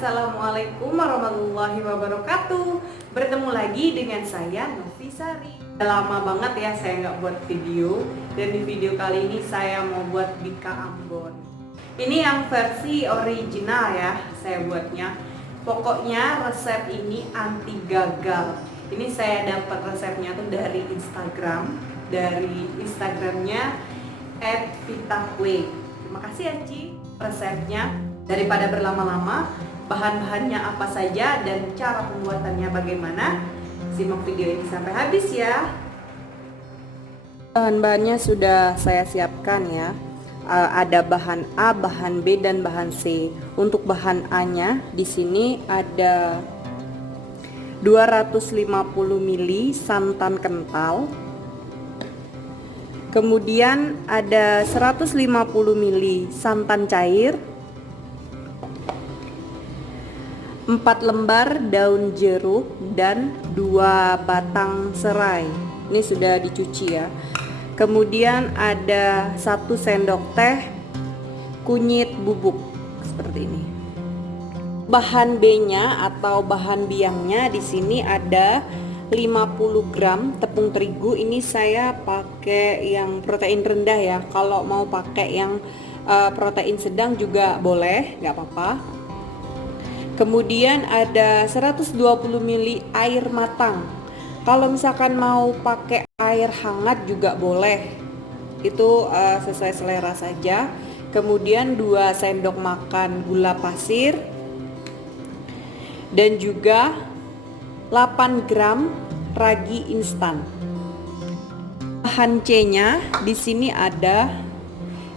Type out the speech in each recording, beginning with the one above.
Assalamualaikum warahmatullahi wabarakatuh. Bertemu lagi dengan saya Novi Sari. Udah lama banget ya saya nggak buat video. Dan di video kali ini saya mau buat bika Ambon. Ini yang versi original ya saya buatnya. Pokoknya resep ini anti gagal. Ini saya dapat resepnya tuh dari Instagram. Dari Instagramnya @vitakue. Terima kasih ya Ci resepnya. Daripada berlama-lama, bahan-bahannya apa saja dan cara pembuatannya bagaimana, simak video ini sampai habis ya. Bahan-bahannya sudah saya siapkan ya. Ada bahan A, bahan B, dan bahan C. Untuk bahan A-nya di sini ada 250 ml santan kental. Kemudian ada 150 ml santan cair, 4 lembar daun jeruk, dan 2 batang serai. Ini sudah dicuci ya. Kemudian ada 1 sendok teh kunyit bubuk seperti ini. Bahan B-nya atau bahan biangnya di sini ada 50 gram tepung terigu. Ini saya pakai yang protein rendah ya. Kalau mau pakai yang protein sedang juga boleh, nggak apa-apa. Kemudian ada 120 ml air matang. Kalau misalkan mau pakai air hangat juga boleh. Itu sesuai selera saja. Kemudian 2 sendok makan gula pasir dan juga 8 gram ragi instan. Bahan C-nya di sini ada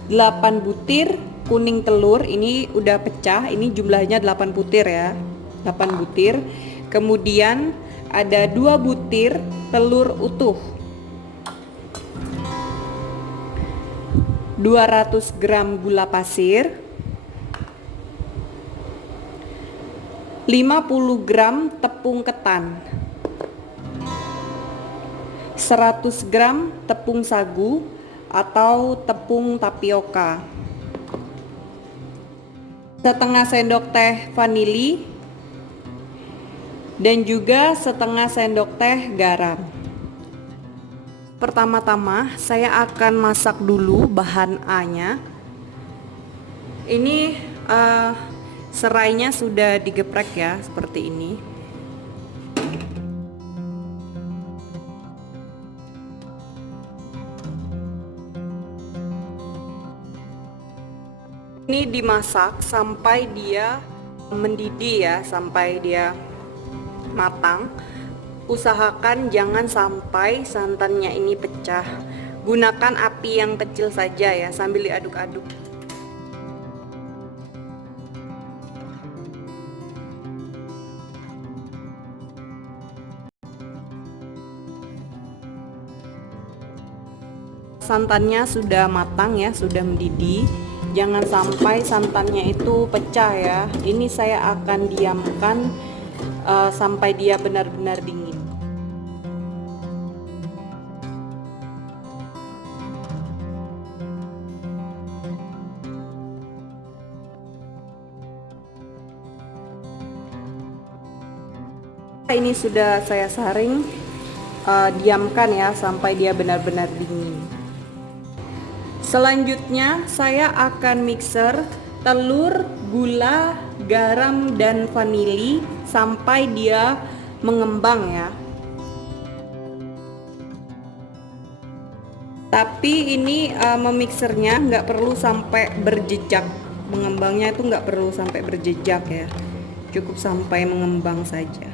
8 butir kuning telur. Ini udah pecah, ini jumlahnya 8 butir ya, 8 butir. Kemudian ada 2 butir telur utuh, 200 gram gula pasir, 50 gram tepung ketan, 100 gram tepung sagu atau tepung tapioka, setengah sendok teh vanili, dan juga setengah sendok teh garam. Pertama-tama saya akan masak dulu bahan A-nya. Ini serainya sudah digeprek ya, seperti ini. Ini dimasak sampai dia mendidih ya, sampai dia matang. Usahakan jangan sampai santannya ini pecah. Gunakan api yang kecil saja ya, sambil diaduk-aduk. Santannya sudah matang ya, sudah mendidih. Jangan sampai santannya itu pecah ya. Ini saya akan diamkan sampai dia benar-benar dingin. Ini sudah saya saring, diamkan ya sampai dia benar-benar dingin. Selanjutnya saya akan mixer telur, gula, garam, dan vanili sampai dia mengembang ya. Tapi ini memixernya nggak perlu sampai berjejak. Mengembangnya itu nggak perlu sampai berjejak ya. Cukup sampai mengembang saja.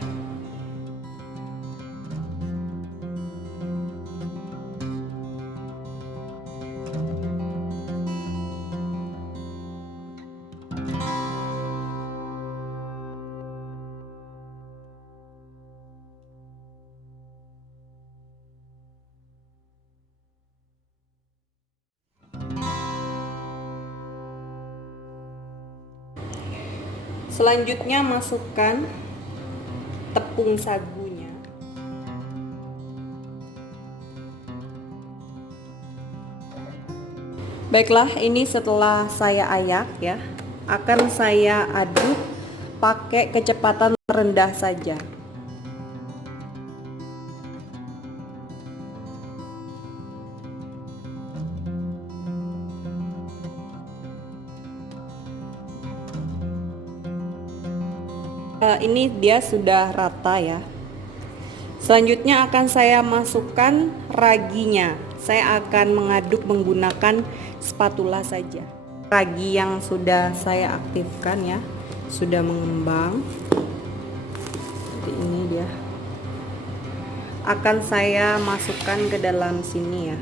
Selanjutnya masukkan tepung sagunya. Baiklah, ini setelah saya ayak ya, akan saya aduk pakai kecepatan rendah saja. Ini dia sudah rata ya. Selanjutnya akan saya masukkan raginya. Saya akan mengaduk menggunakan spatula saja. Ragi yang sudah saya aktifkan ya, sudah mengembang. Seperti ini dia. Akan saya masukkan ke dalam sini ya.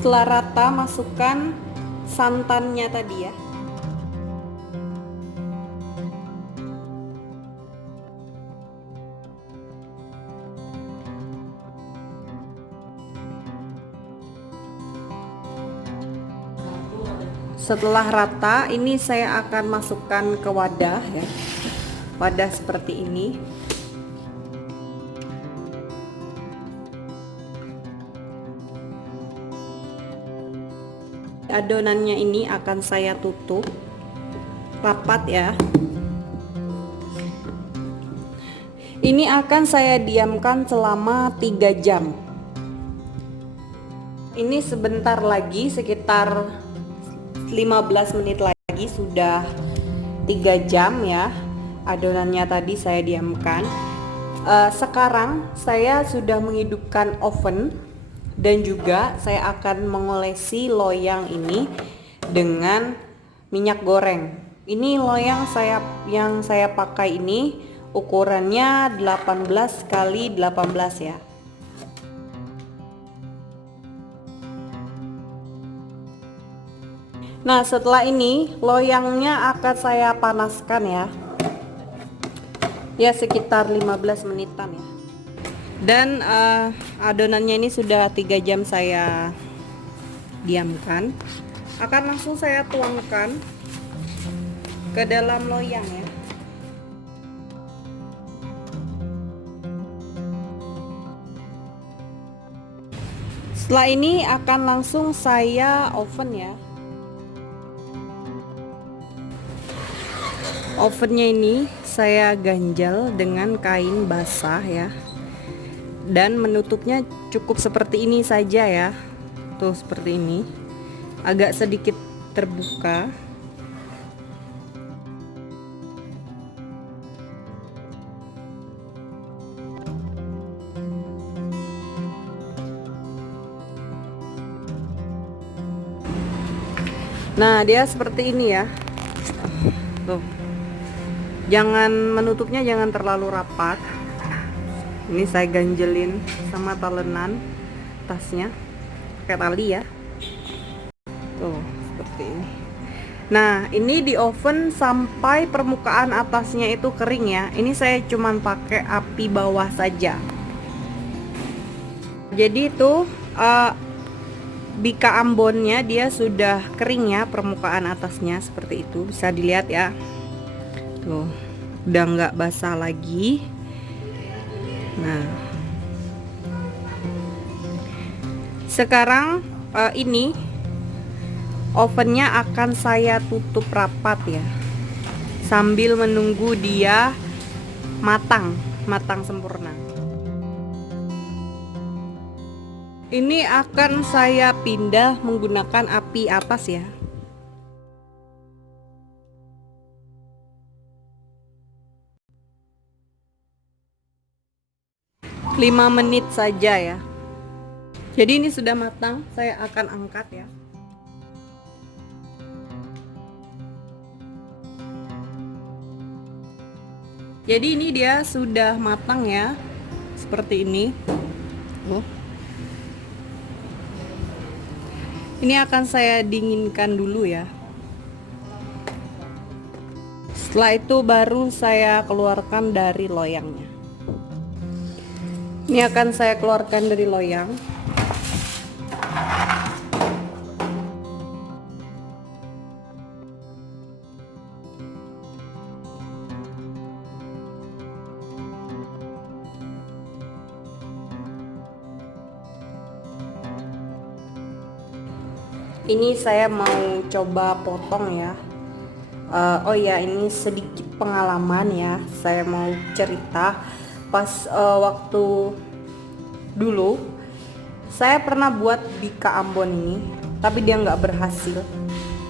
Setelah rata, masukkan santannya tadi ya. Setelah rata, ini saya akan masukkan ke wadah ya. Wadah seperti ini. Adonannya ini akan saya tutup rapat ya. Ini akan saya diamkan selama 3 jam. Ini sebentar lagi, sekitar 15 menit lagi sudah 3 jam ya. Adonannya tadi saya diamkan. Sekarang saya sudah menghidupkan oven. Dan juga saya akan mengolesi loyang ini dengan minyak goreng. Ini loyang yang saya pakai ini ukurannya 18 kali 18 ya. Nah, setelah ini loyangnya akan saya panaskan ya. Ya sekitar 15 menitan ya. Dan adonannya ini sudah 3 jam saya diamkan. Akan langsung saya tuangkan ke dalam loyang ya. Setelah ini akan langsung saya oven ya. Ovennya ini saya ganjal dengan kain basah ya. Dan menutupnya cukup seperti ini saja ya. Tuh seperti ini. Agak sedikit terbuka. Nah, dia seperti ini ya. Tuh. Jangan menutupnya jangan terlalu rapat. Ini saya ganjelin sama talenan tasnya pakai tali ya. Tuh seperti ini. Nah, ini di oven sampai permukaan atasnya itu kering ya. Ini saya cuman pakai api bawah saja. Jadi itu bika ambonnya dia sudah kering ya, permukaan atasnya seperti itu. Bisa dilihat ya. Tuh, udah nggak basah lagi. Nah, sekarang ini ovennya akan saya tutup rapat ya, sambil menunggu dia matang sempurna. Ini akan saya pindah menggunakan api atas ya. 5 menit saja ya. Jadi ini sudah matang, saya akan angkat ya. Jadi ini dia sudah matang ya. Seperti ini. Ini akan saya dinginkan dulu ya. Setelah itu baru saya keluarkan dari loyangnya. Ini akan saya keluarkan dari loyang. Ini saya mau coba potong ya. Oh ya, ini sedikit pengalaman ya. Saya mau cerita pas waktu dulu saya pernah buat bika Ambon ini, tapi dia nggak berhasil.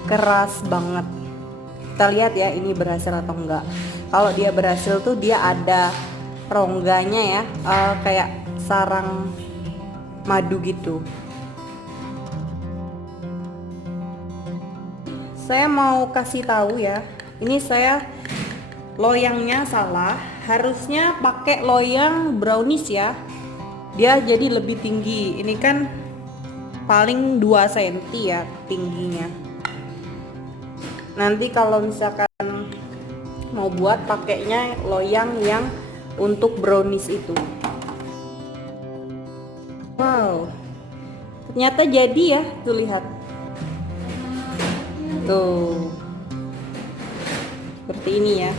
Keras banget. Kita lihat ya ini berhasil atau enggak. Kalau dia berhasil tuh dia ada rongganya ya, kayak sarang madu gitu. Saya mau kasih tahu ya, ini saya loyangnya salah, harusnya pakai loyang brownies ya. Dia jadi lebih tinggi. Ini kan paling 2 cm ya tingginya. Nanti kalau misalkan mau buat pakainya loyang yang untuk brownies itu. Wow, ternyata jadi ya, tuh lihat. Tuh, seperti ini ya.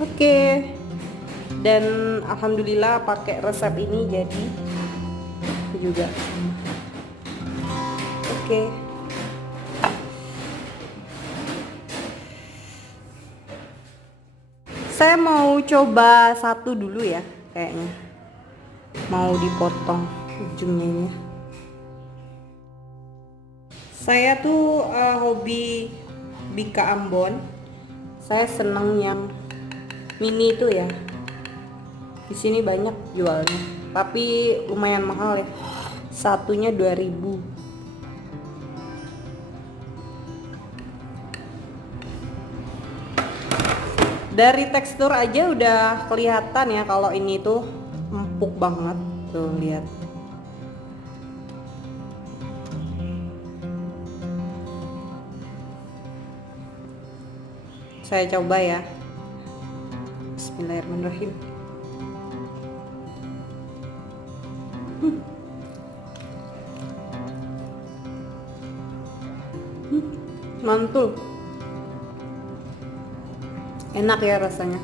Oke, dan alhamdulillah pakai resep ini jadi juga. Oke. Saya mau coba satu dulu ya, kayaknya mau dipotong ujungnya ini. Saya tuh hobi bika Ambon. Saya seneng yang mini itu ya. Di sini banyak jualnya, tapi lumayan mahal ya. Satunya 2.000. Dari tekstur aja udah kelihatan ya kalau ini tuh empuk banget. Tuh lihat. Saya coba ya. Bismillahirrahmanirrahim. Mantul. Enak ya rasanya.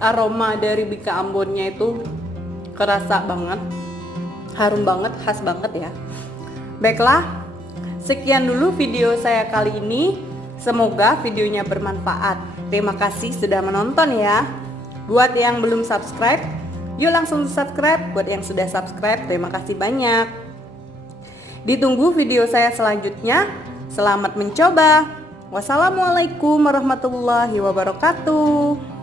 Aroma dari bika Ambonnya itu kerasa banget, harum banget, khas banget ya. Baiklah, sekian dulu video saya kali ini. Semoga videonya bermanfaat. Terima kasih sudah menonton ya. Buat yang belum subscribe, yuk langsung subscribe. Buat yang sudah subscribe, terima kasih banyak. Ditunggu video saya selanjutnya. Selamat mencoba. Wassalamualaikum warahmatullahi wabarakatuh.